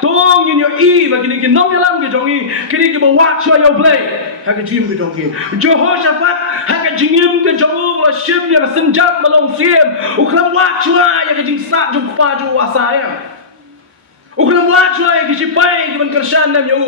tong in your e ba kini ki nong yalam ke jongi kini ki ba wat chua yo play ha ke jim ke jongi Jehoshaphat ha ke jingim ke jongu la shim ya senjam malong siem ukram wat chua ya ke jing sa jung pa ju wasaya ukram wat chua ya ke sipai ki ban kershan nam yo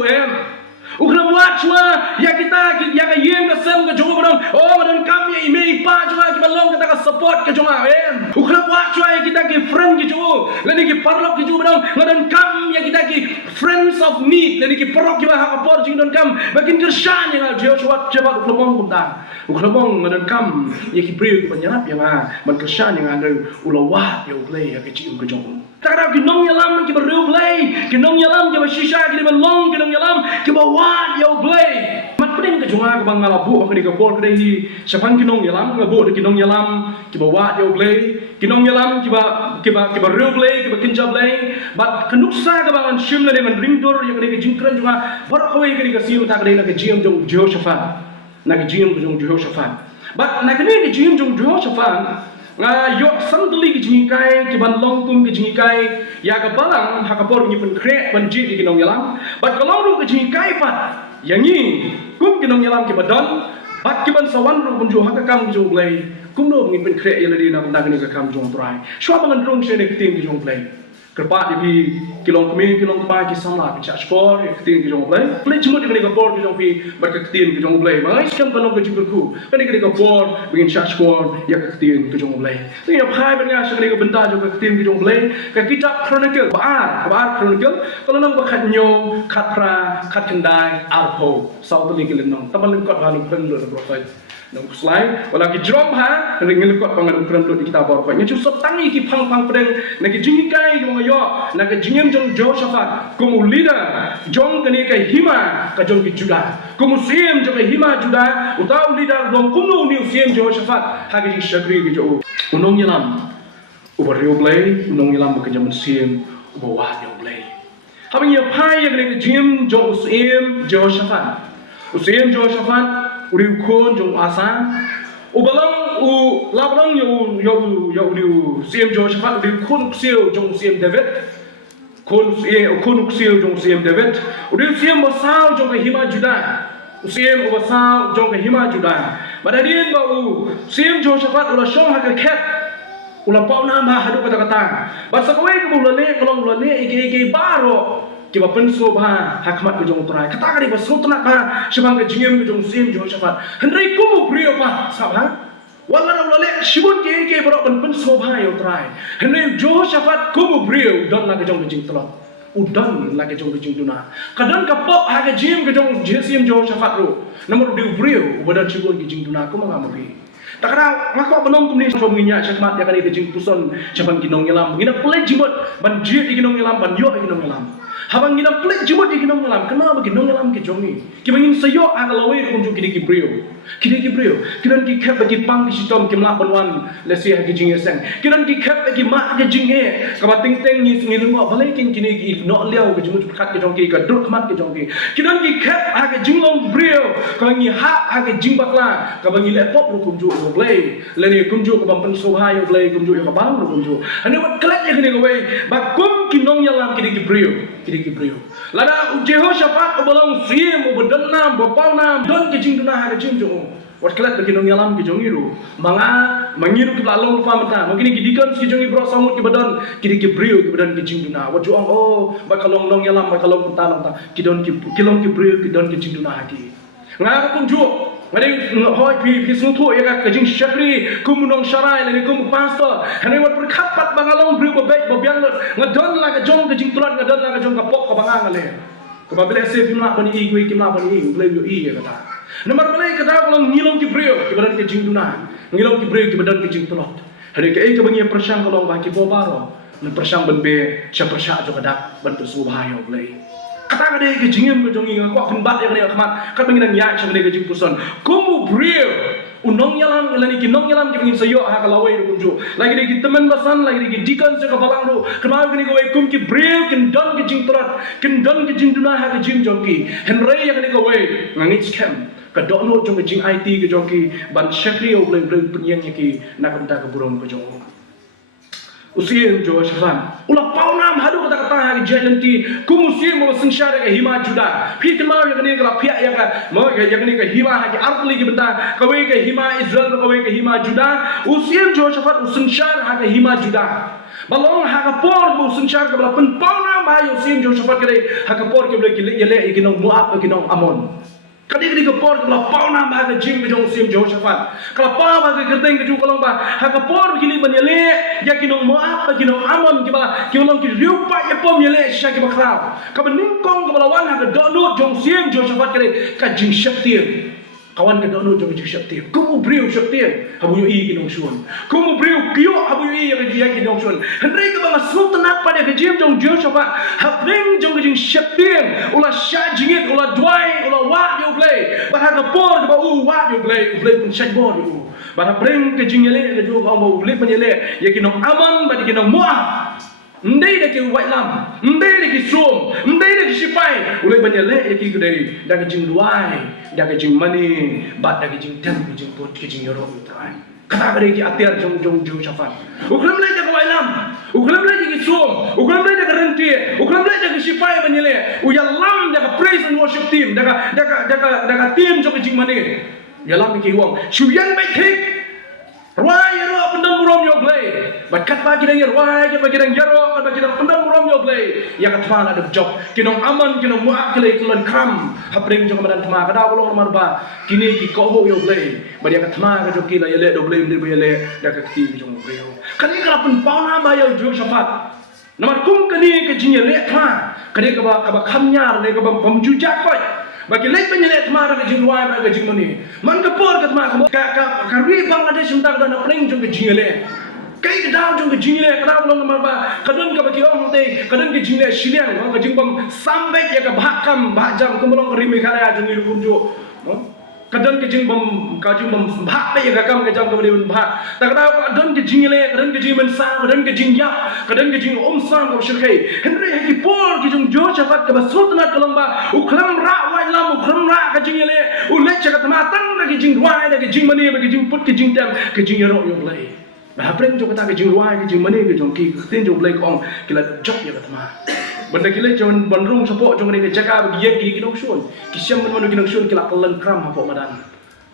ukram wat chua ya kita ya ka yem ka sem ka jongu barang oh dan kami ime pa chua ki balong kita ka support ka jonga ukram wat chua ya kita ki friend ki jongu lani ki parlok ki jongu barang ngadan kam ya kita ki friends of need lani ki parok ki ba ha por jing don kam bakin kershan ya Jehoshaphat cepat ukramong kumta ukramong ngadan kam ya ki priu ki banyarap ya man kershan yang ada ulawat ya play ya ki cium ka jongu tak kinong yalam ki baru play kinong yalam ki bashisha ki balong kinong yalam ki bawat ya play mat pring ka junga ka bangala bu ka ni ka por kdei sapan kinong yalam ka bu kinong yalam ki bawat ya play kinong yalam ki baru play ki bakinja play bat kanuksa ka bangan shimla ni man ringdor ya kdei jingkran junga bar khawai ka ni ka sim ta kdei na ka jim jong Jehoshaphat na ka jim jong Jehoshaphat bat na kdei ka jim jong Jehoshaphat nga yok sandali ki jingikai ki ban long tum ki jingikai ya ka balang ha ka por ni pen kre ban ji ki nong yalam bat ka long ru ki jingikai pat yangi kum ki nong yalam ki badon bat ki ban sawan ru pun jo ha ka kam ki jong play kum no ngi pen kre yala di na ban ni ka kam jong trai shwa ban rong she ne ki tim ki jong play kerpat di kilong kemi kilong pa ki samla ki cha skor ki tim ki jong play jmut ni ka por ki jong pi bat ka tim ki jong play mai skam ban ko jing ku kan ni ka por begin cha skor ya ka tim ki jong play tu ya phai ban nga sa ni ka benda jo ka tim ki jong play ka kitab chronicle ba chronicle kalau nang ba khat nyo khat pra khat kendai arpo sau tu ni ki lenong tamal len kot ba lu pen lu prophet nang slide wala ki jrom ha ring kot pangan ukram lu di kitab ba nya chu sop tangi ki phang pedeng na ki jingikai ki yo na ka jingem jong Jehoshaphat kumu leader jong kani ka hima ka jong ki Judah kumu siem jong ka hima Judah utau leader dong kumu ni siem Jehoshaphat ha ki shakri ki jo unong yalam ubar yo blay unong yalam ka jam siem ubawa yo blay habang ya pai ya kani ka jim jong siem Jehoshaphat usiem Jehoshaphat uri kon jong asa ubalang u lablang yo siem Jehoshaphat uri kon ksio jong siem David kon ksio jong siem David uri siem basal jong hima Judah siem basal jong hima Judah badadien ba u siem Jehoshaphat ula shong ha ka khet ula pau na ma hadu kata basa kowe ko bulane kolong bulane ike baro kiba penso ba hakmat ko jong trai kata kali ba sotna ba sibang ke jingem ko jong siem Jehoshaphat hendrai ko mo priyo pa sabha wala na wala shibun ke bro ban penso ba yo trai hendrai Jehoshaphat ko mo priyo don la ke jong jing tolot udan la ke jong jing duna kadon ka pok ha ke jim ke jong siem Jehoshaphat ro nomor di priyo badan shibun ke jing duna ko mangamri takara ngako banong kumni so menginya syakmat ya kali ke jing puson saban kinong yalam ngina play jimot ban jit kinong yalam ban yo kinong yalam habang ngina plek jumot di kinong yalam kenapa kinong yalam ke jongi ki bangin sayo agalawe ko jung kini ki brio kidan ki khap ki pang ki sitom ki mla banwan le sia ki jing yesang kidan ki khap ki ma ki jing he ka ba ting teng ni ngin mo balai kin kini ki no liao ke jumut khat ke jongi ka dur khmat ke jongi kidan ki khap ha ke jing long brio ka ngi ha ke jing bakla ka bangi le pop lu kum ju lo blay le ni kum ju ka bang pen so ha yo blay kum ju ka bang lu kum ju ane wat klat ya kini ko we ba kum kinong yalam kini ki brio Brio. Lada Jehoshaphat ubalang siem ubadannam bapawnam don ke jing duna ha ke jing jong. Wat kelat bagi nong yalam ke jong iru. Manga mangiru ke lalong lupa mata. Mungkin ki dikon ki jong ibro samut ke badan kini ke brio ke badan ke jing duna. Wat juang oh bakalong nong yalam bakalong kunta ki don ki kilong ke brio ke don ke jing duna hati. Nga kum ju ngade hoi pi sungtho ya ka jing shakri kum nong sharai le kum pastor hane wat perkhapat bangalong brio babek babiang ngadon la ka jong ke jing tulat ngadon la ka jong ka pok ka bangang ale ko babele se pimla bani i kui kimla bani i ble yo i ya kata nomor bale kata kolong ngilong ki brio ke badan ke jing duna ngilong ki brio ke badan ke jing tulat hane ke ai ka bangi persang kolong ba ki bobaro na persang ban be cha persha jo kada ban persu bahayo ble kata kade ke jingem ke jongi ko khimbat ya kane khmat kat bangin nya cha kade ke jing puson kumu brio unong yalam lani ki nong yalam ki bangin sayo ha kalawe ru kunju lagi de ki teman basan lagi de ki dikan se ka balang ru kemau kini ko kum ki brio ken don ke jing turat ken don ke jing duna ha ke jing jongi henre ya kane ko we ngangit scam ka dono jong ke jing IT ke jongi ban shakri o bleng bleng penyang ki nak enta ke burung ke jong Usim Jehoshaphat. Ulah paunam hadu kata-kata hari jet nanti. Kumusim mau sensyara ke hima juda. Pi kemau yang ni kalau pihak yang mau yang ni ke hima hagi artli ke benda. Kawe ke hima Israel, kawe ke hima juda. Usim Jehoshaphat usensyara hagi hima juda. Balong hakapor mau sensyara ke bala pen paunam hayo usim Jehoshaphat ke hakapor ke boleh yele ikinong Moab ikinong Amon. Kadi kapor kalau pau nam bahagia jing bijong sim Jehoshaphat. Kalau pau bahagia kerteng kejung kalau bah hakapor begini menyele ya kinong Moab kinong Amon kiba kinong kiriupa ya pom yele syak kiba krau. Kabeningkong kebalawan haga donut jong sim Jehoshaphat kare kajing syaktir. Kawan ke donut jong syaktir. Kumu briu syaktir habu i kinong suan. Kumu briu kio habu i yang kinong suan. Hendrai ke bang sultanat pada kejim jong Jehoshaphat hapring jong kajing syaktir ulah syak jingit ulah duai ulah WAD you play. Bahaga por ke bau WAD you play pun syak bor you. Bahaga pring kajing yele ke jong bau ulit menyele ya kinong Amon bagi kinong Moab. Ndai dah ke white lam, ndai dah ke strom, ndai dah ke sipai. Ulai banyak lek yang kita dari dah ke jing duai, dah ke jing money, bat dah ke jing ten, ke jing pot, ke jing euro utrai. Kata kali ke atiar jong Jehoshaphat. Ukram lek dah ke white lam, ukram lek dah ke strom, ukram lek dah ke renti, ukram lek dah ke sipai banyak lek. Uyal lam dah ke praise and worship team, dah ke team jong ke jing money. Ya lam ke wong, syuyan baik klik. Ruai yaro pendam murom yo play. Bakat bagi dan ruai ke bagi dan yaro kan bagi dan pendam murom yo play. Ya kat mana ada job. Kinong Amon kinong Moab kele tulan kram. Hapring jong madan tama kada ulong nomor ba. Kini ki koho yo play. Bagi kat mana ka joki la yele do play ndi yele dak ti jong play. Kani kala pun pauna ba yo Jehoshaphat. Nomor kum kani ke jinya le kha. Kani ka ba khamnyar le ka ba pamjujak koi. Bagi lek penyelet mara ke jing ruai ke jing mani. Man ke por ke ma ka ri Bangladesh unta ka na pring jong ke jing le. Kai ke daw jong ke jing le ka daw long ma ba ka don ka bagi ong te ka don ke jing le shiliang ka jing pam sampai ya ka bahkam bahjam ke molong ri me khala jong ilu kunjo. Kadang kejing bom kaju bom bhak pe ya kam kejam ke bom bhak tak tahu kadang kejing le kadang kejing mensa kadang kejing yap kadang kejing sam ko shirkai henry haki por kejung Jehoshaphat ke sultanat kalamba ukram ra wai lam ukram ra kejing le ulech ka tamatan na kejing wai da kejing mani kejing put kejing tam kejing ro yo blai bah prem jo kata kejing wai kejing mani kejong ki tin jo blai kong kila jok ya katama benda kile jon bandrung sapok jong ne jaga bagi yang ki kidong sun kisiam men kidong sun kila kelan kram hapo madan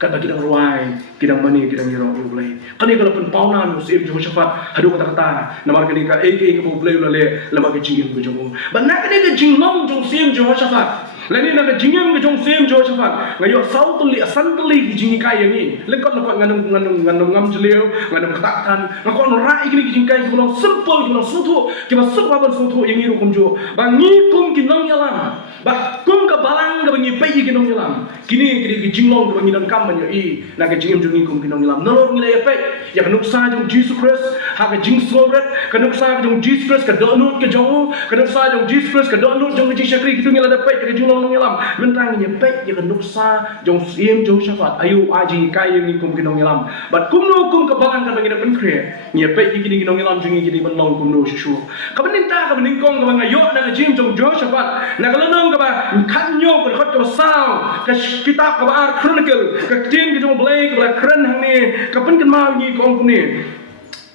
kat bagi dang ruai kidang mani kidang yero yo blai kani kalau pun pauna no sim Jehoshaphat hadu kata namar kani ka ek bo blai le lama ke jingim ko jong bana kani ke jingnong jong sim Jehoshaphat lani na ke jingim ke jong sim Jehoshaphat ngayo sautuli asantuli ki jingi kai yangi lekot lekot nganung ngam jeleu nganung katakan ngakon rai kini ki jingkai ki bolong simple ki bolong sutu ki ba sutu ban sutu yangi ru kumjo bangi kum ki nong yalam ba kum ka balang ka bangi pai ki nong yalam kini ki jinglong ka bangi dan kam banyo i na ke jingim jong kum ki nong yalam nolor ngile pai ya kanuksa jong Jesus Christ ha ka jing sobret kanuksa jong Jesus Christ ka donut ke jong kanuksa jong Jesus Christ ka donut jong ki shakri ki ngila da pai ka jing nong yalam lentang nya pai ya kanuksa jong sim Jehoshaphat ayu aji kai ni kum ki nong yalam bat kum no kum ka balang ka bangi da pen kre nya pai ki nong yalam jong ki ban long kum no shu ka beninta ka beningkong ka bangayo na ka jing jong Jehoshaphat na ka lanong ka ba khanyo ka khot ka sao ka kitab ka ba chronicle ka tin ki jong blai ka kren hang ni ka pen kan ma ni kong ni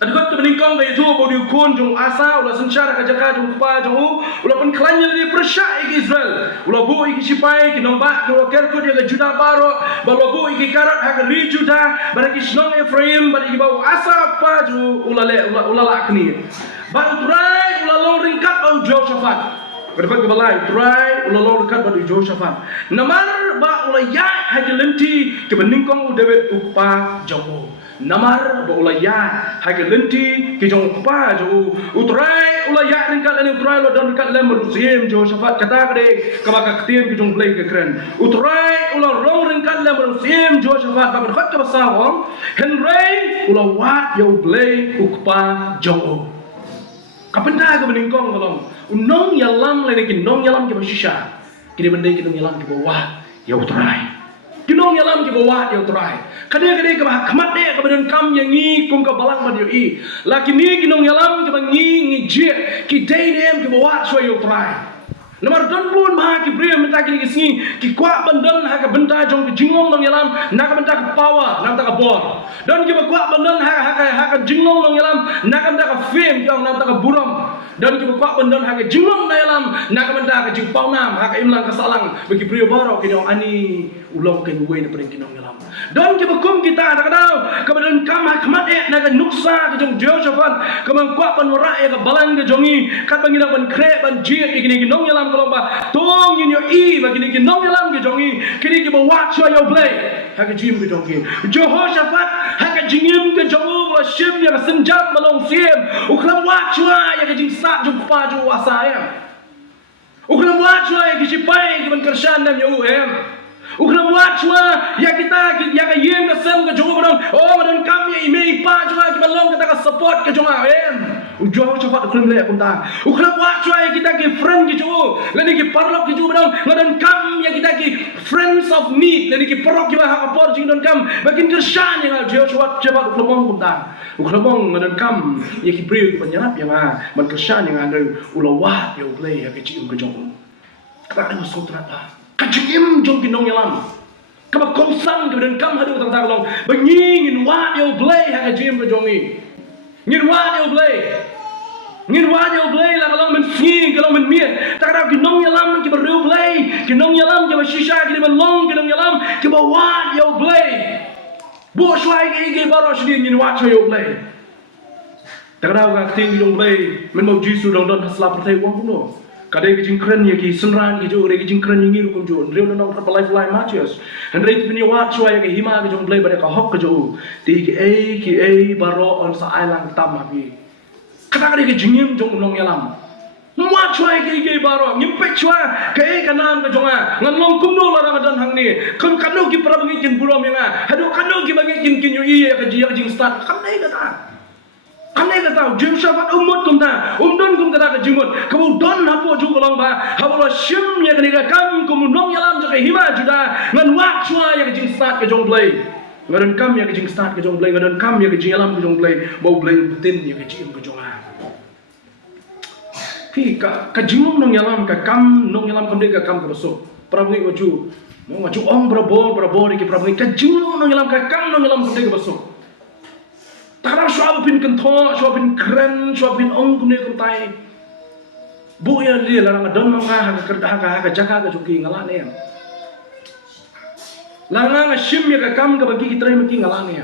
adgot ka beningkong ka itu bodi kun jong asa ulah sensyara ka jaka jong pa jong ulah pen klanya ni persya ik Israel ulah bu ik sipai ki nomba ka kerko dia ka juda baro balo bu ik karat ha ka ri juda baraki snong Efraim baraki bau asa pa ju ulah le ulah lakni ba utrai ulah long ringkat au Jehoshaphat berdebat ke balai utrai ulah long ringkat bau Jehoshaphat namar ba ulah ya ha lenti ke beningkong David upa jong namar ba ulaya hage lenti ki jong pa jo utrai ulaya ringkat ani utrai lo don ringkat lem rusim Jehoshaphat kata kade ka ba ka tim ki jong blai ke kren utrai ula rong ringkat lem rusim Jehoshaphat ba khot ka basawong henry ula wat yo blai ukpa jong kapenda ka beningkong golong unong yalam le ki nong yalam ki basisha ki de bendai ki nong yalam ki bawah ya utrai kinong yalam ki bawah dia utrai kadang-kadang ke khmat de ke badan kam yang ngi kum ka balang ma dio i lakini kinong yalam ke bangi ngi je ki dei dem ke bawah so yo utrai Nomor don pun bah ki bria minta ki sini ki kwa bandan ha ka benta jong ki jingong nong yalam na ka benta ka power na ta ka bor. Don ki kwa bandan ha ka jingong nong yalam na ka benta ka fame jong na ta ka buram. Don ki kwa bandan ha ka jingong na yalam na ka benta ka jing pau nam ha ka imlang ka salang bagi bria baro ki dong ani ulong ke buai na pring ki nong yalam. Don ki kum kita ta ka daw ka badan kam ha kmat e na ka nuksa ka jong Jehoshaphat ka mang kwa pan wara e ka balang ka jongi ka bangina ban kre ban jiet ki nong yalam kalomba tong in your eve kini ki nong yalam ki jongi kini ki watch your play ha ka jim ki jongi Jehoshaphat ha ka jingim ki jongu la shim ya senjam malong siem ukram watch ya ka jing sa jung pa ju asaya ukram watch ya ki sipai ki ban kershan nam yu em ukram watch ya kita ya ka yem ka sem ka jongu ban oh dan kam ya ime pa ju ki balong kita ka support ka jonga em Ujung cepat ukram le akunta. Ukram watch ya kita ki friend ki jo. Lani ki parlok ki jo benang. Ngadan kam ya kita ki friends of need. Lani ki parlok ki ba kapor jing don kam. Bakin kershan yang jo cepat ukram akunta. Ukram ngadan kam ya ki bri penyarap yang man kershan yang ada ulawat ya ublay ya ki cium ke jong. Kata ada sutrata. Kacim jong ki nong yalam. Kaba kongsang ki dan kam hadu tang long. Bengingin wat ya ublay ha ka cium ke jongi. Ngin wat ya ublay. Ngin wa yo blay la kalong men sing kalong men miet ta ra ki nong yalam ki ba real blay ki nong yalam ki ba shisha ki ba long ki nong yalam ki ba wa yo blay bo shwai ki ba ro shli ngin wa yo blay ta ra ga ting yo blay men mo jisu dong don hasla prathai wong no ka dei ki jing kren ye ki sunran ki jo re ki jing kren ngi ru kum jo real no pra life life matches and re ki ni wa shwai ki hima ki jong blay ba ka hok ka jo ti ki e ba ro on sa island tam ha bi kata kali ke jingim jong nong yalam, mua cuai ke baro, ngimpek cuai ke kanan ke jonga, ngalong kumno lara kadan hang ni, kan kanu ki pra bangi kin burom yang hadu kanu ki bangi kin yo iye ke jing start, kam nei kata, Jehoshaphat umut kumta, don kum kata ke jimut, kamu don hapo ju kolong ba, hapo shim ya ke kam kum nong yalam jo ke hima juda, ngan wa cuai ya ke jing start ke jong blay. Ngadan kam ya ke jing start ke jong blay, ngadan kam ya ke jing yalam ke jong blay, bau blay putin ya ke jing ke jonga. Pi ka jingong nong yalam ka kam nong yalam kam de ka kam ka so prabu waju mo waju om brabor ki prabu ka jingong nong yalam ka kam nong yalam kam de ka so tara shwa pin kan tho shwa pin kren shwa pin ong kum ne kum tai bu ya li la nga don ma ha ka kerda ka jaka ka juki ngala ne la nga shim ya ka kam ka bagi ki trai ma ki ngala ne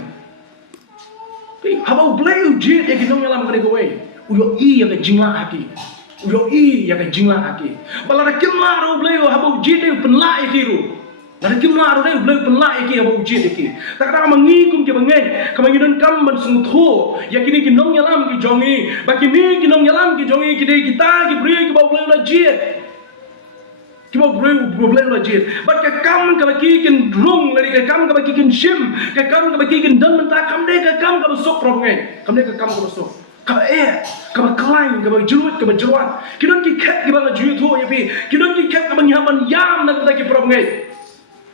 pi haba blay ji e ki nong yalam ka de ka we uyo I ya ka jingla haki Uyo ya ka jingla aki. Bala da kimla ro blay habo jide penla ikiru. Da kimla ro blay penla iki habo jide iki. Ta ka mangi kum ke bangai, ka mangi don kam ban sung tho. Ya kini ki nong yalam ki jongi, ba kini ki nong yalam ki jongi ki de kita ki bri ki ba blay la jide. Ki ba blay la jide. Ba ka kam ka ki kin rung lari ka kam ka ki kin shim, ka kam ka ki kin dan menta kam de ka kam ka sok pro ngai. Kam de ka kam ka sok. Kaba kaba klaim, kaba jeruat, kaba jeruat. Kidon ki ket kaba juyu tu ya pi. Kidon ki ket kaba nyaman yam nak kita ki probengai.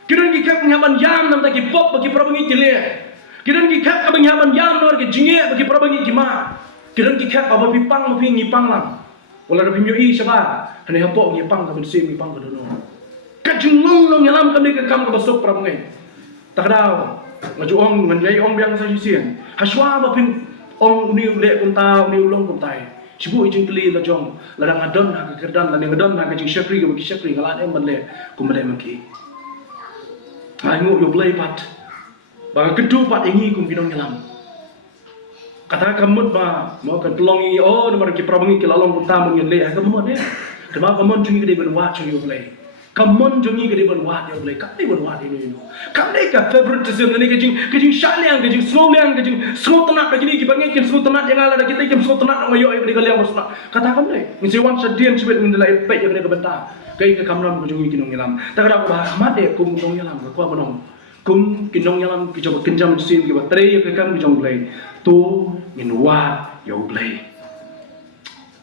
Kidon ki ket nyaman yam nak kita ki pop bagi probengai jile. Kidon ki ket kaba nyaman yam nak ki jinge bagi probengai kima. Kidon ki ket kaba pipang mapi ngipang lam. Wala da pimyo I siapa? Hane hapok ngipang kaba sim ngipang ka dono. Kajungong nong yalam kami ka kam kaba sok probengai. Takdaw. Ngaju ong nganjai ong biang sa sisian. Haswa mapin ong ni le kunta ni ulong kuntai sibu ijing kli la jong la dang adon ha ka kerdan la ngadon ha ka jing shakri ka shakri ngala em manle kumle maki ai ngu yo blay pat ba kedu pat ingi kum kinong nyalam kata kamut ba mo ka tlongi oh nomor ki prabangi ki lalong kunta mun le ha ka mo ne dema kamon jungi ke de ben wa chu yo blay kamon jungi ke de ben wa yo blay ka de ben wa ni no kam de ka favoritism ni ke jing shaliang ke jing snowliang ke jing snow tanak ke jing ki bangi kin snow tanak yang ala kita kim snow tanak ngayo ai de liang rusna kata kam de ni se wan sadian sibet min de la pe ya ke benta kai ke kamram ke jungi kinong yalam ta ka ba hamat de kum kinong yalam ko banong kum kinong yalam ki coba kenjam sin ki ba tre ke kam ki jong blay tu min wa yo blay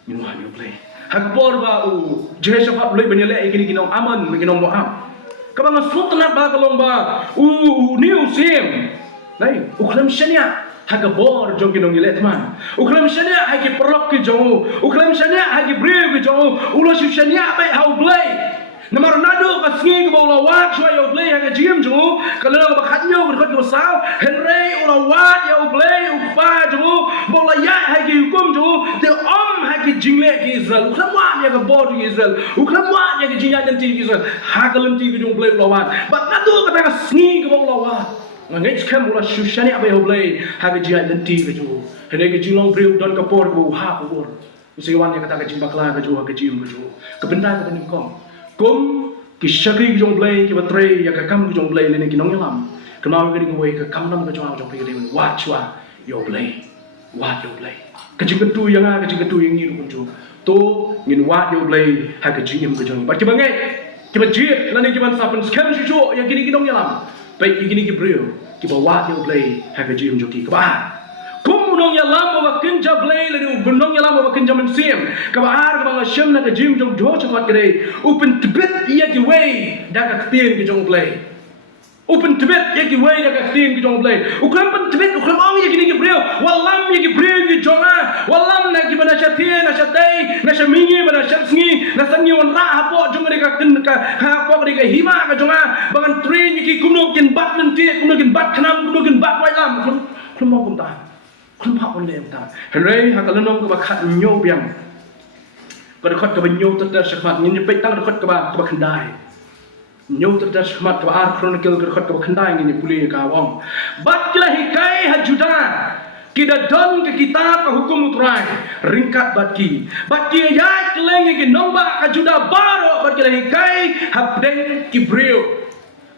min wa yo blay hakbor ba u Jehoshaphat blay benele ikini kinong aman kinong moab kabang snow tanak ba kalong ba u new sim nai uklam shania hak bor jong kinong ile teman uklam shania hak perok ke jong uklam shania hak brew ke jong ulo shania bai how play namar nado ka sngi ke bola wat chwa yo play hak jim jong kalau ba khatnyo ke khot sao henry ulo wat yo play upa jong bola ya hak hukum jong the hak jingle ke Israel uklam wat ya ke bor ke Israel uklam wat ya ke jinya dan ti Israel hak lam ti ke jong play ulo wat ba nado ka ta sngi ke bola wat ngej kem ulo shania bai ho play hak jinya dan ti ke jong henry ke jilong brew don ka por bu ha ko bor usiwan ya kata ke jim bakla ke jong hak jim ke jong ke benda ke bening kom kum ki shakri jong blay ki batre ya ka kam jong blay lene ki nong yalam kenal ke ding we ka kam nam ka jong jong pe de wa chwa yo blay wa yo blay ka jing tu yang ka jing tu yang ni ku to ngin wa yo blay ha ka jing ka jong ba ki bangai ki ba jit lane ki ban sapen skam shu ya ki nong yalam pe ki ni ki brio ki ba wa yo blay ha ka jing ki ka ba kum nong yalam ba kinja blay le nong yalam ba kinja men sim ka ba ar ka ba shem na ka jim jong jo chakot kre open tibet ya ki way da ka tien ki jong blay open tibet ya ki way da ka tien ki jong blay ukram pen tibet ukram ong ya ki ni ki brio walam ya ki brio ki jonga walam na ki bana chatien na chatai na shamingi bana shatngi na sangi wan ra ha po jong ka kin ka ha po ka hima ka jonga bangan train ki kumno kin bat nan ti kumno kin bat khanam kumno kin bat wai lam kum mo kum taคุณพ่อคนเดียวตาเฮ้ยหากเราน้องก็มาขัดโยบยังก็ได้ขัดกับโยตัดแต่สมัดงี้ไปตั้งได้ขัดกับขันได้โยตัดแต่สมัดกับอาร์โครนิเคิลก็ได้ขัดกับขันได้งี้ปุริกาวองบัดกลาฮิกายฮัจุดาkita don ke kitab ke hukum utrai ringkat bat ki ya keleng ke nomba ka juda baro bat ki hikai habdeng ki brio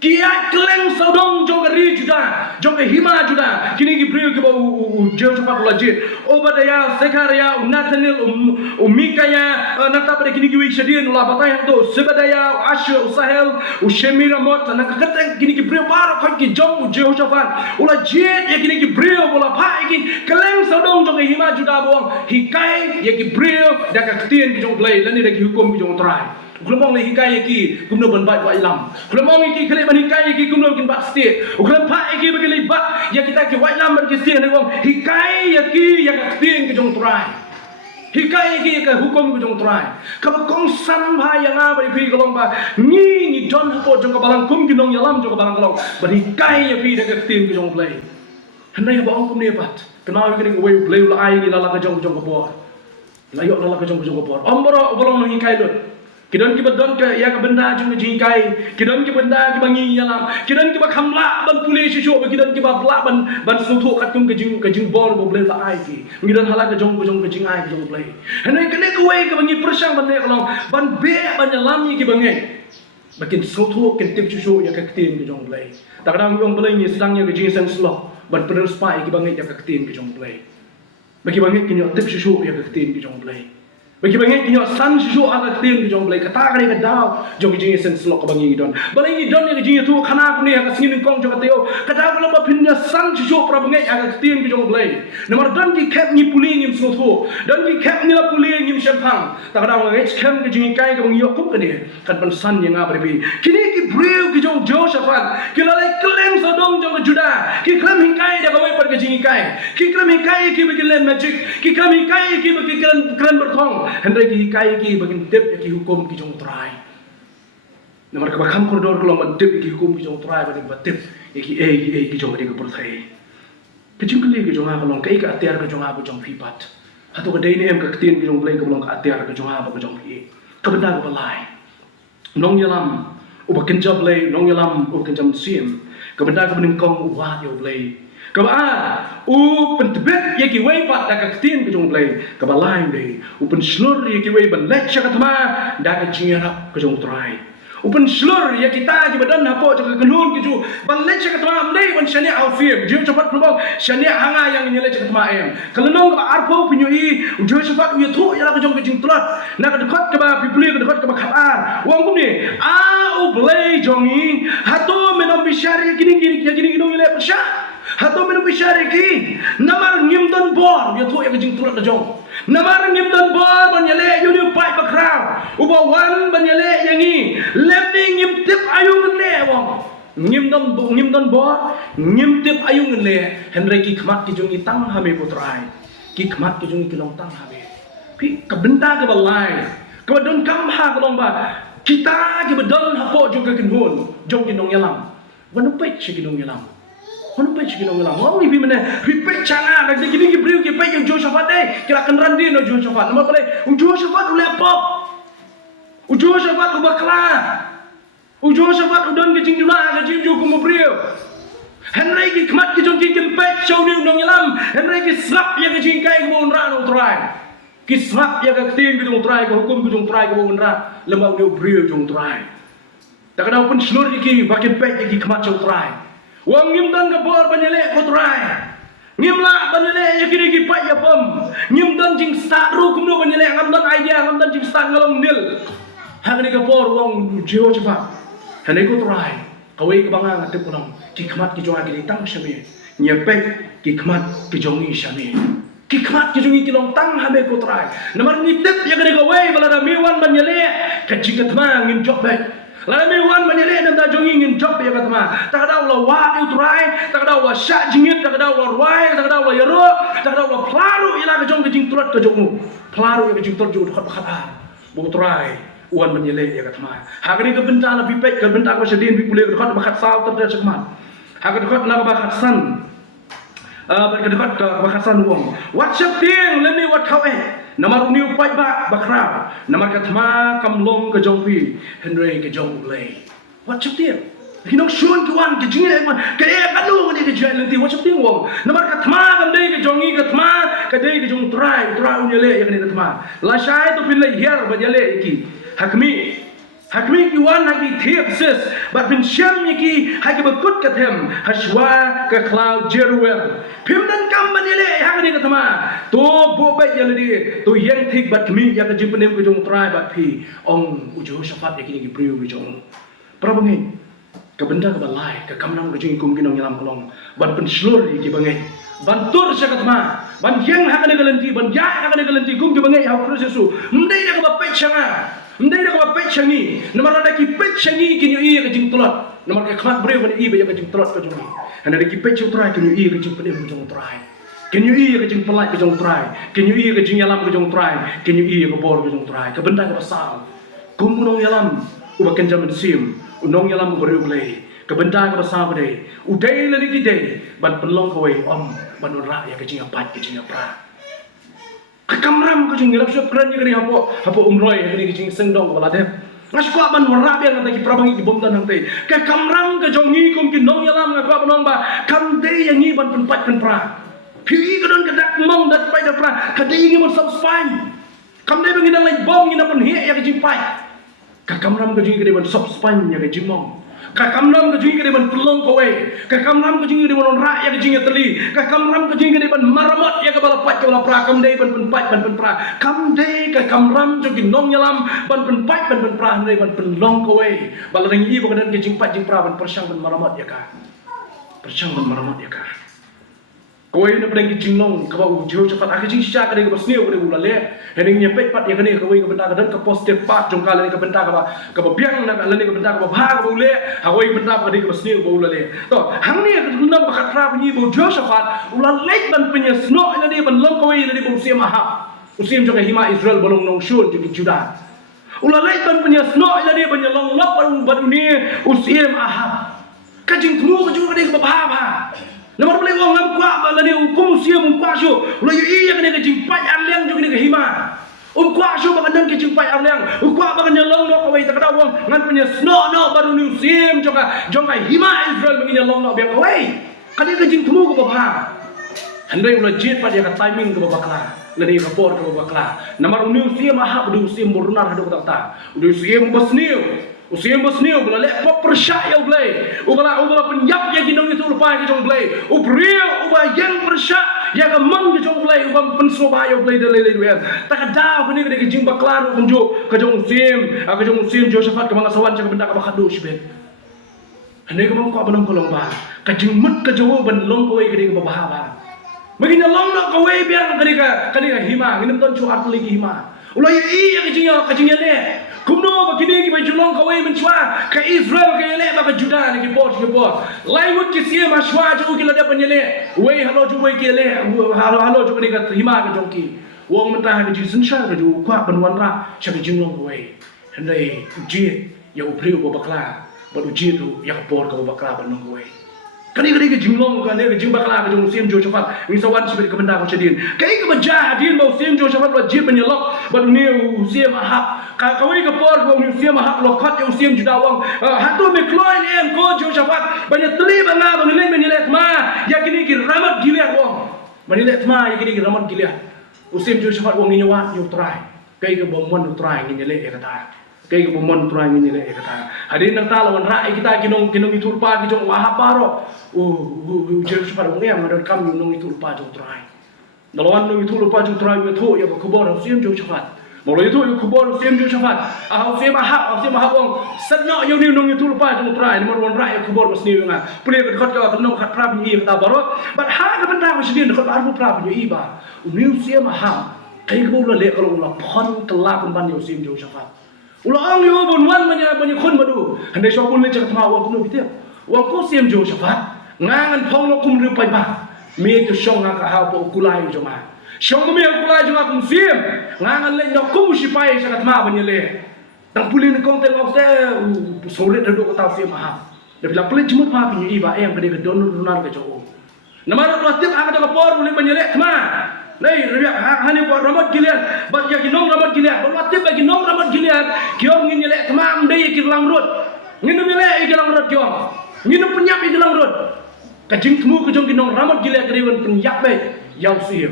kia keleng saudong jong ri juda jong hima juda kini ki brio ki ba je cepat lajit obadaya sekaria nathaniel mikaya nata pada kini ki wik shadin ula batay to sebadaya asher usahel ushemira mot nak kateng kini ki brio baro ka ki jong jehoshaphat ula jit ya kini ki brio bola pha ki keleng saudong jong hima juda bong hikai ya ki brio dak ketien ki jong blai lani dak hukum ki jong trai Uklomong le hikai ki kumno ban bat wa ilam. Uklomong ki kale ban hikai ki kumno kin bat state. Uklom pa ki bagi bat ya kita ki wa ilam ban ki state ne wong hikai ya ki ya ka tin ki jong trai. Hikai ki ka hukum ki jong trai. Ka ba kong san ba ya nga ba pi kolong ba ni don po jong ka balang kum ki nong yalam jong ka balang kolong. Ban hikai ya pi da ka tin ki jong play. Hanai ba ong kum ne bat. Kenal ki ni we play la ai ni la ka jong ka bo. La yo la ka jong ka bo. Omboro bolong no hikai dot. Kidon ki badon ke ya ka benda jung ji kai kidon ki benda ki bangi yalam kidon ki ba khamla ban puli shu kidon ki ba bla ban suthu khat kum ke jing bor bo ble la ai ki ngidon hala ke jong ke jing ai ke jong ble hanai ke ne ko we ke bangi persang ban ne kolong ban be ban yalam ni ki bangi bakin suthu ke tip shu ya ka tin ke jong ble takdang yong ble ni sedang ya ke jing sen slo ban perus pai ki bangi ya ka tin ke jong ble bagi bangi ki tip shu ya ka tin ke jong ble bagi bangi kinyo san shu aga tin ki jong blai kata kare ka daw jong ki jing sen slok ka bangi don balai ni don ni jing tu khana ku ni ka singin kong jong ka teo kata ko ba pinnya san shu pra bangi aga tin ki jong blai nomor don ki kap ni puli ngim so tho don ki kap ni la puli ngim shampang ta ka daw ngai kem ki jing kai ka bangi yok ku ka ni kan ban san yang abri bi kini ki breu ki jong Jehoshaphat ki la lai klem so dong jong juda ki klem hikai da ka wai par ka jing kai ki klem hikai ki bagi len magic ki klem hikai ki bagi kran berthong hendai ki hikai ki bagin tip ki hukum ki jong trai namar ka bakham koridor ko man tip ki hukum ki jong trai bagin batip ki ki jong ri ko perthai ke jing kli ki jong ha kolong kai ka atiar ka jong ha ko jong fipat hato ka dei ne em ka tin ki jong blai ko long ka atiar ka jong ha ko jong hi ka benda ko balai nong yalam u bakin job blai nong yalam u kan jam sim ka benda ka bening kong u wa yo blai Kaba u pentbet ye ki wei pat da ka tin ki jong blai ka ba line dei u pen slur ye ki wei ban lech ka tama da ka jinga ka jong trai u pen slur ye ki ta ki badan ha po ka kanun ki ju ban lech ka tama mdei ban shani au fiem je cepat pro shani hanga yang ni lech ka tama em kalau nong ka arpo pinyo i je cepat u ye thu ya ka jong ka jing trat na ka dekat ka ba pipuli ka dekat ka ba khabar wong kum ni a u blai jongi hato menom bishari kini kini nong le pasha Hato minum bisyari ki namar ngim don bor ya thu ya jing tulat da jong namar ngim don bor ban yale yuni pai bakraw uba wan ban yale yangi lemni ngim tip ayung le wong ngim don bo ngim tip ayung le henry ki khmat ki jungi tang hame putrai ki khmat ki jungi kilong tang hame pi kabenda ka balai ka don kam ha ka long ba kita ki badon hapo juga kinhun jong kinong yalam wanu pet chi kinong yalam wanu pet chi kinong yalam oh ibi mana pi pet chana ka kini ki briu ki pet yung Josaphat dei kira kan randi no Josaphat nama pale Josaphat ule pop Josaphat ubakla Josaphat udon ke jing juna ke jing ju ku mobriu henry ki khmat ki jong ki kempet chau ni nong yalam henry ki slap ya ke jing kai ku mon ra no trai ki slap ya ke tin ku jong trai ku hukum ku jong trai ku mon ra lemau ni briu jong trai tak ada pun seluruh ki bakin pet ki khmat chau trai wang ngim dan ke bor banyele ku trai ngim la banyele ya kiri ki pat ya pom ngim dan jing start ru ku no banyele ngam dan idea ngam dan jing start ngalong nil hang ni ke bor wang jio cepat hanai ko try kawai ke banga ngatep kunong ki khmat ki jonga ki tang shame nyepek ki khmat ki jongi shame ki khmat ki jongi ki long tang hame ko try namar ni tep ya gade kawai balada miwan banyele ka jikat ma ngin job back la miwan banyele nam da jongi ngin job ya katma tak ada la wa you try tak ada wa sha jingit tak ada wa ruai tak ada wa yaro tak ada wa plaru ila ka jong ki jing turat ka jongu plaru ya ka jing tur ju khat khat bu try uan menyelek ya katma hagani ke benta la pipek ke benta ko sedin bi pulih dekat makat saw ter sekmat hagani dekat la makat san ke dekat ke makat san wong wat sep ting leni wat khawe namar uni upai ba bakra namar katma kamlong ke jongpi henry ke jong BLEI wat sep ting kinong shun kuan ke jinge man ke e kanu ni ke jai lenti wat sep ting wong namar katma kam dei ke jongi katma ke dei ke jong try unyele ya kani katma la shai to pilai hier ba jale ki hakmi ki wan hagi thiep sis but bin sham ki hagi bakut kathem hashwa ka cloud jeruel phim dan kam banile hagi ka thama to bo ba yaldi to yang thik but mi ya ka jipenem ko jong try but phi ong ujo Josaphat yakini ki priu bi jong prabangi ka benda ka balai ka kamnam ka jing kum kinong yalam kolong ban pen slur ki bangai ban tur sa katma ban yang hagi galanti ban ya hagi galanti kum ki bangai ha prosesu ndai na ka ba pet changa ndai da ko pet changi namar da ki pet changi ki nyu i ka jing tolot namar ka khmat breu ka i ba ya ka jing tolot ka jong ana da ki pet chu trai ki nyu i ka jing pedem ka jong trai ki nyu i ka jing pelai ka jong trai ki nyu i ka jing yalam ka jong trai ki nyu i ka bor ka jong trai ka benda ka pasal kum nong yalam u ba ken jam sim nong yalam ko breu BLEI ka benda ka pasal ka dei u dei la ni ki dei ban pelong ka wei om ban ra ya ka jing apat ka jing apra kamram ko jing ngelap sop kran ni hapo umroi ni jing sengdong ko ladep ngas ko ban warab yang ta ki prabangi ki bom tan te ka kamram ka jongi kum ki nong yalam ka banong ba kam de yang ni ban pen pat pen pra phi ka don ka dak mong dat pai da pra ka de ngi mon sop span kam de bangi dang lai bom ni na pen he ya ki jing pai ka kamram ka jing ka de ban sop span ya ka jing mong ka kamram ka jing ka de ban pelong ko we ka kamram ka jing ka de ban ra ya ka jing teli ka kamram ka jing ka de ban maramot ya ka bala pat ka bala pra kam de ban pen pat ban pen pra kam de ka kamram jo ki nong yalam ban pen pat ban pen pra ne ban pelong ko we bala ring i ba ka dan ki jing pat jing pra ban persang ban maramot ya ka persang ban maramot ya ka kowe na pedang ki jing long ka ba u Josaphat ka jing sha ka de ka sneu ka de ulale hening nya pet pat ya ka ne ka we ka benda ka dan ka positive pat jong ka le ka benda ka ba biang na ka le ka benda ka ba bha ka ule ha we benda ka de ka sneu ka ulale to hang ni ka dun ba ka tra ni bu Josaphat ulale ban punya sno ina de ban long ka we ina de bu siam aha usim jong ka hima Israel bolong nong shun ju Juda ulale ban punya sno ina de ban long lok ban ni usim aha ka jing tmu ka ju ka de ka ba bha namar boleh wong ngam kwa ba lani hukum sia mum kwa shu lo yu i yang ne ka jing pai arliang ju ne ka hima kwa shu ba kan ke jing pai arliang kwa ba kan long no ka wei ta ka wong ngan punya sno no baru ni sim jonga hima Israel bagi long no biang ka wei ka de ka jing tmu ka ba bha handai ulah jet pa dia ka timing ka ba bakla lani ka por ka ba bakla namar ni sim ha du sim burnar hadu ka ta du sim basniu usim basniu bala le pop persya ya BLEI ubala penyap ya ginong itu lupa ke jong BLEI ubrio uba yang persya ya ka mang ke jong BLEI ubam pensoba ya BLEI de le wen ta ka da ko ni ke jing baklar unjo ke jong sim Josaphat ke mangasawan ka benda ka bakadu sibet ane ka mong ko banong kolong ba ka jing mut ka jowo ban long ko ke ding ba ba magina long no ko we biang ka hima nginem ton chu artli hima ulai i ya ke jing le kumno begini kita julong kawai mencua ke Israel ke elek baka Juda ni kipot lain ke sia maswa ju kita ada penyele wei halo ju wei ke elek halo ju ni ka terima ke jongki wong mentah ke jisun sha ke ju kwa benwan ra sha ke julong kawai hendai uji ya upriu bakla bad uji tu ya por ka bakla benong kawai kani ke jinglong ka ne ke jing bakla ke jong sim jo shafat mi sawan sibir ke benda ko chedin kai ke bajah din mo sim jo shafat ba jib menyelok bad ne sim hak kawai ke por ko ni sim hak lo khat yo sim juda wang hatu me kloin em ko jo shafat banyak teli banga bang len menyelet ma ya kini ki ramat gileat wang menyelet ma ya kini ki ramat gileat usim jo shafat wang ni nyawat yo try kai ke bomon try ni nyele ya kata kai ke bomon try ni nyele ya kata hadin nang ta lawan rai kita kinong itu pa ki jong wahab baro jo shafat wang em ngadon kam nong itu pa jo try lawan nong itu pa jo try we tho ya ko bor sim jo shafat Molo itu yo kubor sim jo shafat sim ahab wong sanyo yo ni nong itu pa jo try ni mon rai kubor masni nga pule ko khot ka nong khat prab ni ta baro bat ha ka benda ko sidin khot arbu prab ni iba uni sim ahab kai ko lo le ko lo phon tla kun ban yo sim jo shafat ulang yo bun wan banya khun madu hande sho bun le chak ma wong kuno bitia wong ko sim jo shafat ngangan phong lo kum ru pai ba me to shong ka ha po kulai jo ma shong me kulai jo kum sim ngangan le no kum shi pai sa ma banya le tang pulin kong te ngok te sore de do ko ta sim ha de bila pule jumut pa pinyu iba em gede ke don runar ke jo namara to tip aga ko por bule banya le ma Nei riak hani buat ramat gilian bak ya kinong ramat gilian buat tip bagi nong ramat gilian kiong ngin yelek tamam dei kilang rot ngin mele kilang rot kiong ngin penyap kilang rot kajing temu kejong kinong ramat gilian keriwan penyap be yau sim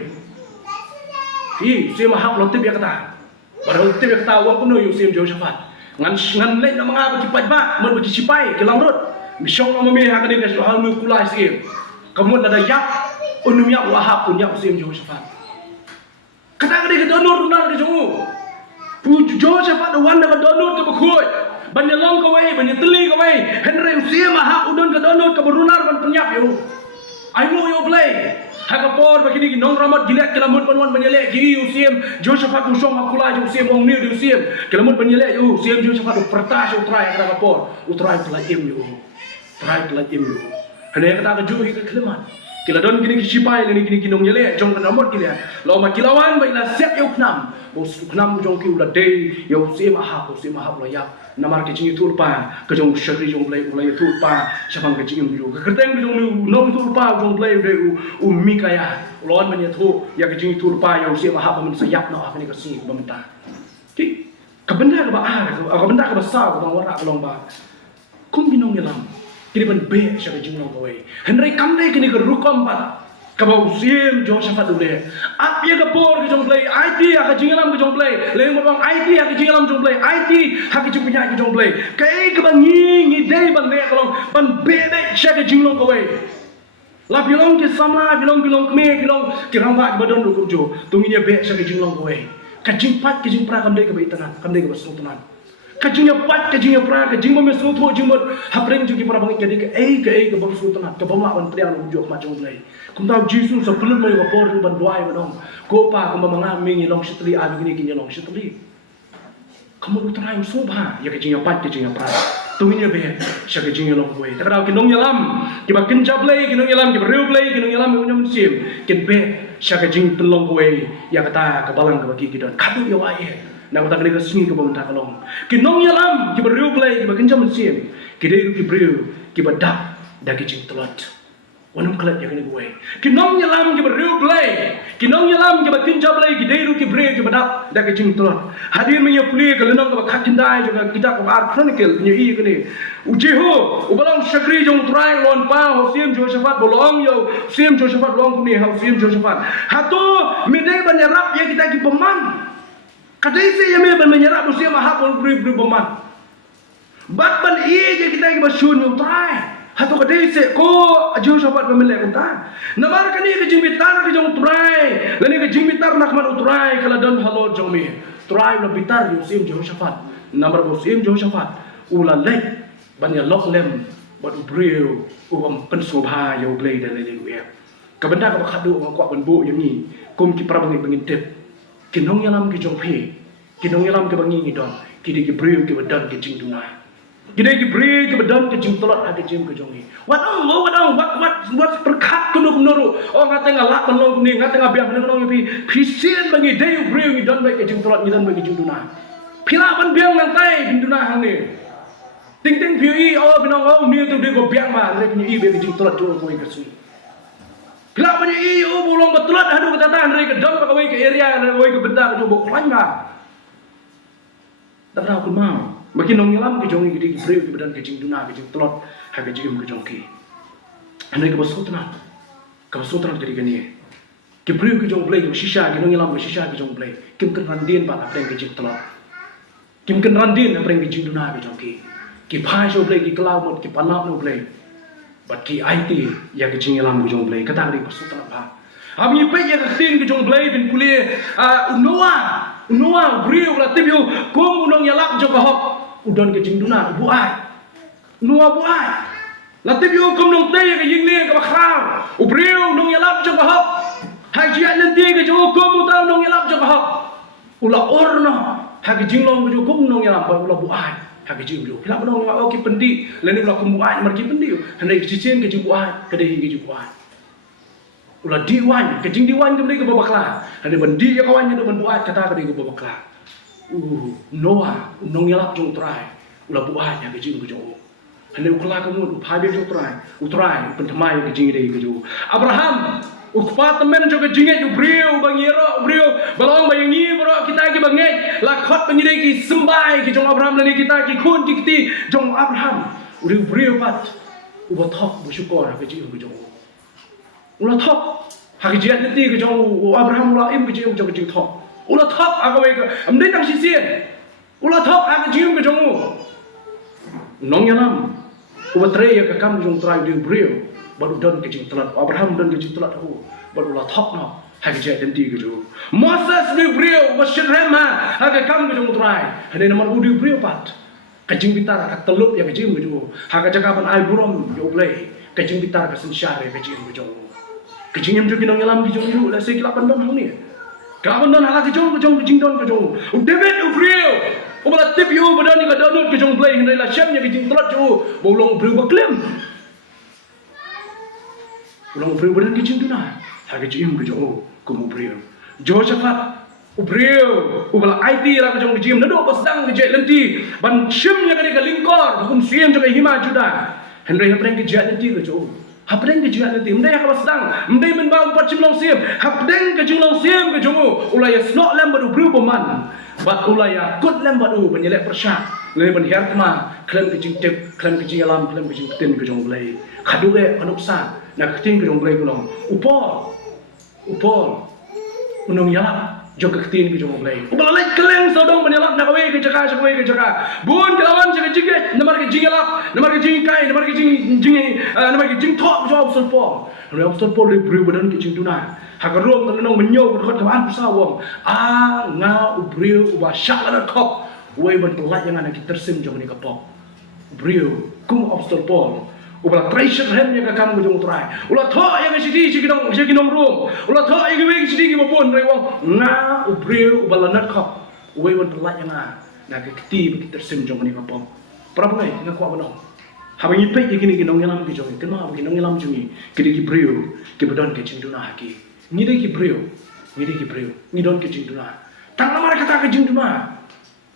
sim hak lo tip ya kata baru tip ya kata wang kuno yu sim jo shafat ngan le na mga bakipat ba mon bagi sipai kilang rot misong na mami hak ni ka hal nu kulai sim kamun ada yak unum yak wahab pun yak sim jo shafat kata ke donor runar ke jongu pu jo shafat wan ke donor ke bekoi banyak long ke wei banyak teli ke wei henry sim hak udon ke donor ke berunar ban penyap yo I know you play hakapor begini ki nong ramat gilat kelamut panwan banyele ki usim jo shafat usong hakula jo usim ong ni usim kelamut banyele yo usim jo shafat pertas utrai hakapor utrai pelajim yo utrai pelajim yo hene kata ke jo ke kelemat kila don gini kisipai ni gini nong yele jong ramot gila lo ma kilawan ba ila set yo knam bos knam jong ki ula dei yo sim ha lo ya namar ke jingi tulpa ke jong shagri jong play tulpa shabang ke jingi yo ke kerteng jong nong tulpa jong play de mikaya lon ban yatho ya ke jingi tulpa yo sim ha ba men sayap no apa ni ke sing ba menta ki ka benda ka ba ka benda ka ba sa ba wara ka long ba kum ginong yelam kini ban be sha ke jingi no way henry kamdai kini ke rukom ba kabau sim jo shafat dule ap ye ka por ke jong play it ka jingalam ke jong play le mo it ka jingalam jong play it ha ke punya ke jong play kai ka ban ngi dei ban le ka long ban be sha ke jinglong ko we la bilong ke sama bilong ke me bilong ke ramba ke badon lu jo tunginya be sha ke jinglong ko we ka jing pat ke jing pra kam dei ke be tanan kam dei ke basu tanan kajingnya pat kajingnya pra kajing mo mesu tho jing mo hapreng ju ki para bang ke ke basu tanan ke bama ban priang lu jo ma jong play kum tahu Jesus sebelum mai ko por ban doai badong ko pa ko mamanga mingi long shitli a begini kinya long shitli kamu utrai soba ya kajingnya pat kajingnya pra tuminya be sha kajingnya long boy takra ki nong yalam ki ba kin jablay ki nong yalam ki rew play ki nong yalam mo nyam sim kin be sha kajing pelong boy ya kata ka balang ka bagi ki don kadu ya wae na ko takre ka singi ka bang takalong ki nong yalam ki rew play ki ba kin jam sim ki dei ki brew ki ba dak da ki jing telot wanam kalat ya kini gue kinong nyelam ke beriu play kinong nyelam ke batin jablay ki deiru ki bre ki badak dak jing telot hadir menya puli ke lenong ke bakhatin dai juga kita ko ar chronicle punya i kini ujiho ubalang shakri jong trai lon pa ho sim jo shafat bolong yo sim jo shafat long kuni ha sim jo shafat hatu midai banyarap ya kita ki peman kadai se ya me ban menyerap usia mahap bri peman bat ban i je kita ki basun yo trai hatu kadai se ko jo shafat pemilih kuntan namar kani ke jimitar ke jong trai lani ke jimitar nak man utrai kala don halo jong mi trai lo bitar yo sim jo shafat namar bo sim jo shafat ula lek banya lok lem bad breu uam pensobha yo blei dan lele we ka benda ka khadu ma kwa ban bo yang ni kum ki prabangi bangin tep kinong yalam ki jong phi kinong yalam ke bangi ni don Kini ki brio ki badan ki jing duna. Kini ki brio ki badan ki jing tolot hake jing ke jongi. What perkat kuno kuno. Oh ngata ngalak penolong kuni ngata ngabiang penolong pi pisien bagi dayu brio ni dan bagi jing tolot ni dan bagi jing duna. Pila ban biang nang tai jing duna hang ni. Ting ting piu oh pinong oh ni tu dia go biang ma rek ni bagi jing tolot jo ko ke sui. Pila ban oh bolong betolot hadu kata tan rek ke dam ka ke area ko ke benda jo bo klan ba. Tak tahu aku mau. Makin nongialam ke jongi di brio ke badan ke jing duna ke jing telot ha ke jing ke jongki. Andai ke basutna. Ke basutna dari kini. Ke brio ke jong blai ke shisha ke nongialam ke shisha ke jong blai. Kim ken randin ba apreng ke jing telot. Kim ken randin apreng ke jing duna ke jongki. Ki phai jo blai ki kelau mot ki panap no blai. Bat ki IT ya ke jing alam ke jong blai. Kata dari basutna ba. Ami pe ya ke tin ke jong blai bin kuliah Noah brio la tibio kom unong yalak jo kahok udon ke jing duna bu ai Noah bu ai la tibio kom nong te ke ying ne ke bakhram u brio nong yalak jo kahok hai jia nanti ke jo kom utal nong yalak jo kahok ula orno ha ke jing long ke jo kom nong yalak pa ula bu ai ha ke jing jo kila nong o ki pendi leni ula kom bu ai mar ki pendi handai ke cicin ke jing bu ai ke dei ke jing bu ai ulah diwan, kejing diwan tu mereka babaklah. Ada bendi yang kawannya tu membuat kata mereka babaklah. Noah, nong yalap jong try, ulah buatnya kejing kejong. Ada uklah kamu, upah dia jong try, utray, pentemai kejing dia kejong. Abraham, upatemen jong kejingnya tu brio, bangiro, brio, balong bayangi, bro kita lagi bangai, lakot penyidik ki sembai kejong Abraham lagi kita ki kun kiti jong Abraham. Udah brio pat, ubah thok bersyukur kejing kejong. Ulah thok hak jiat nanti ke jong Abraham ulah im ke jong ke thok ulah thok agawe ke amdai tang sisien ulah thok hak jing ke jong nong yalam uatre ya ke kam jong trai di brio baru don ke jing telat Abraham don ke jing telat ho baru ulah thok no hak jiat nanti ke jong Moses di brio masjid rema hak kam ke jong trai hane nomor di brio pat ke jing bitar ka telup ya ke jing ke jong hak jakapan ai burom yo blai ke jing bitar ka sensyare ke jing ke jong kejing yang juga nongelam kejong itu, lah saya kelapan don hang ni. Kelapan don halah kejong kejing don kejong. David Ubrio, ubah tip you badan ni kadang kejong play hendak lah syamnya kejing telat tu, bolong Ubrio berklaim. Bolong Ubrio badan kejing tu nah, hak kejing kejong kum Ubrio. Jehoshaphat Ubrio, ubah IT lah kejong kejing, nado pasang kejek lenti, ban syamnya kena kelingkor, hukum siam juga hima juda. Hendak yang kejek lenti kejong. Hapdeng ke jiat nanti, mendai apa sedang, mendai menbau 4 jam long siam, hapdeng ke jing long siam ke jongu, ulaya snok lem badu bru beman, bat ulaya kut lem badu menyelek persyak, lele berhiar kema, klem ke jing tip, klem ke jing alam, klem ke jing ketin ke jongu belai, kadure kanuksa, nak ketin ke jongu belai kulong, upol, menung yalap, jog ketin ke jongu belai, ubalai keleng sodong menyalap nak away ke jaka, bun kelawan jaka jingge, namar ke jing yalap, namar ke jing kai, namar ke jing tok jawab sulpol. Jawab sulpol di beri badan ke jing duna. Hak rom tenong menyo dekat kawan pesawang. Ngau beri ubah syaklah kok. Wei bentelat yang anak kita tersim jong ni kapok. Beri kum of sulpol. Ubah treasure hem yang kakam ke jong try. Ulah thok yang sidi sidong rom. Ulah thok yang wei sidi ki bopon rewang. Ngau beri ubah lanat kok. Wei bentelat yang nak keti kita tersim jong ni kapok. Berapa ngai ngaku apa dong? Habang ipek je kini nong yalam ke jongi, kenapa bagi nong yalam jongi? Kini ki brio, ki bedon ke jing duna haki. Ni dei ki brio, ni don ke jing duna. Tang namar kata ke jing duna,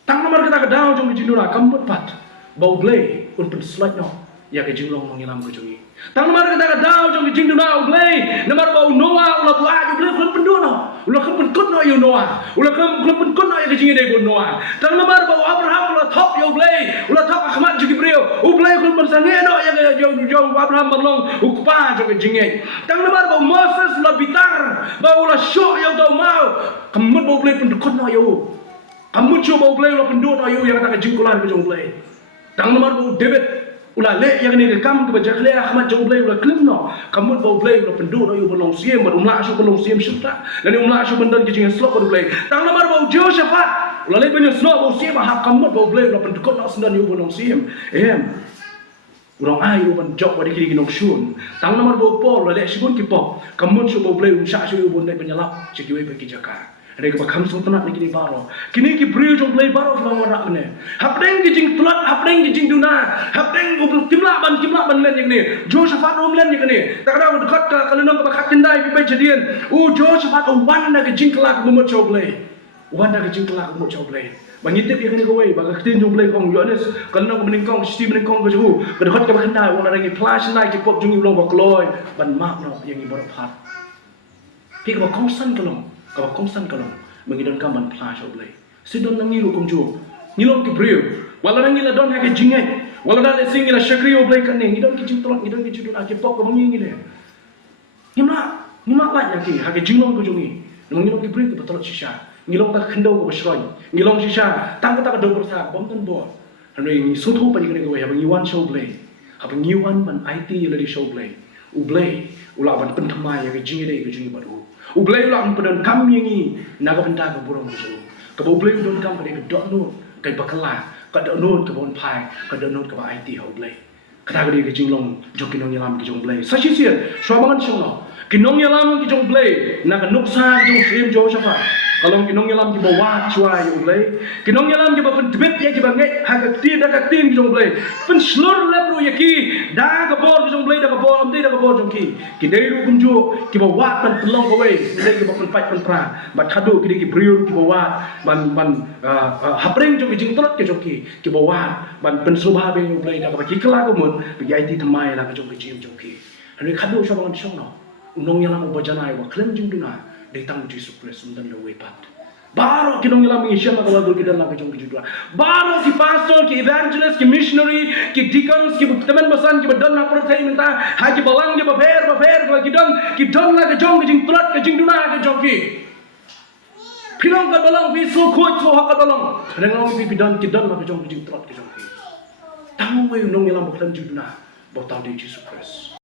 tang namar kata ke daun jong ke jing duna. Kamput pat, bau blei, unpen slide no, ya ke jing long nong yalam ke jongi. Tang namar kata ke daun jong ke jing duna, blei, namar bau Noah, ulah buat je blei kelem pendono, ulah kelem kut no yo Noah, ulah kelem kut no ya ke jing dei bon Noah. Tang namar bau Abraham ulah top yo blei, ulah top Ahmad juga brio, blei kelem sange no ya yo Abraham berlong ukpa jo ke jing dei. Tang namar bau Moses ulah bitar, bau ulah syok yo tau mau, kemut bau blei pendekut no yo. Kemut jo bau blei ulah pendut no yo yang kata ke jing kulan ke jong blei. Tang namar bau David ulah lek yang ni rekam ke bajak lek Ahmad jong blei ulah klim no. Kamut bau blei ulah pendut no yo belong siem ber umla asu belong siem syuta. Dan umla asu bendan ke jing slok bau blei. Tang namar bau Jehoshaphat ulah lek banyak slok bau siem hak kamut bau blei ulah pendekut no sendan yo belong siem. Urang ayu ban jok wadi kiri kinong syun. Tang namar bau Paul ulah lek sibun ki pop. Kamut su bau blei umsa asu yo bon dai penyalap cekiwe pergi jaka. Hari ke bakam sultanat ni kini baro. Kini ki brio jong play baro bang warak ne. Hapdeng ki jing tulat, hapdeng ki jing duna. Hapdeng ubul timla ban len yang ni. Josephat rom len yang ni. Takada dekat ka kalunong ka bakat kendai pi jadian. Josephat wan na ki jing kelak mumut jong play. Wan na ki jing kelak mumut jong play. Bangitip ya kini kowe baga tin jong play kong Yohanes kalunong meningkong sti meningkong ka ju. Dekat ka bakandai wong na ngi flash nai ki pop jung ulong bakloi ban mak no yang ibor phat. Pi ka kongsan kalong. Kalau kongsan kalong mengidon kaman flash oblay sidon nang ngilu kumju ngilong ki brio wala nang ngila don hake jingai wala dale singila shakri oblay kan ngidon ki jintolak ngidon ki judun ake pok ko mangingile ngima la yaki hake jinglong ko jungi ngilong ki brio ko batolot shisha ngilong ta khendo ko bashroy ngilong shisha tang ko ta do sa bom tan bo hanoi ngi suthu pa ni ko we habang iwan show blay habang iwan ban IT yeli show blay ublay ulaban pentamai yake jingide ko jungi baru Ublay ulang pedon kam yangi naga benda ke burung musuh. Kau ublay udon kam pada kedok nut, kai bakala, kedok nut ke bon pai, kedok nut ke ba IT ublay. Kata dia ke jinglong jokinong yalam ke jong blay. Sashi sia, swabangan songno. Kinong yalam ke jong blay, naga nuksa jong sim jo syafa. Kalau kinong yalam ke bawa cuai ublay, kinong yalam ke ba pentbet ya ke ba ngai hak ti dak tin ke jong blay. Pen slur lebro yaki da ke bor ke jong blay da ke bor amti da ke bor jong ki. Kidai ru kunju ke bawa pen pelong kowe, nilai ke ba pen fight pen pra. Ba thadu ke ki briur ke bawa ban hapring jong ke jing tolot ke jong ki. Ke bawa ban pen subha be ublay da ke ba ki kala ko mun bi IT thamai la ke jong ke jim jong ki. Hari khadu swabangan songno. Unong yalam ubajanai wa klem jing duna. Datang Jesus Kristus dan lo wepat. Baru kinong ilam mengisya maka lagu kita lagi jong kejudua. Baru ki pastor, ki evangelist, ki missionary, ki deacons, ki teman besan, ki badan nak percaya minta, haki balang ki baper, ki don lagi jong kejing tulat kejing duna kejong ki. Pinong kat balang pi so kuat so hak kat balang. Dengan pi pidan ki don lagi jong kejing tulat kejong ki. Tamu we unong ilam bukan juduna. Botau di Jesus Kristus.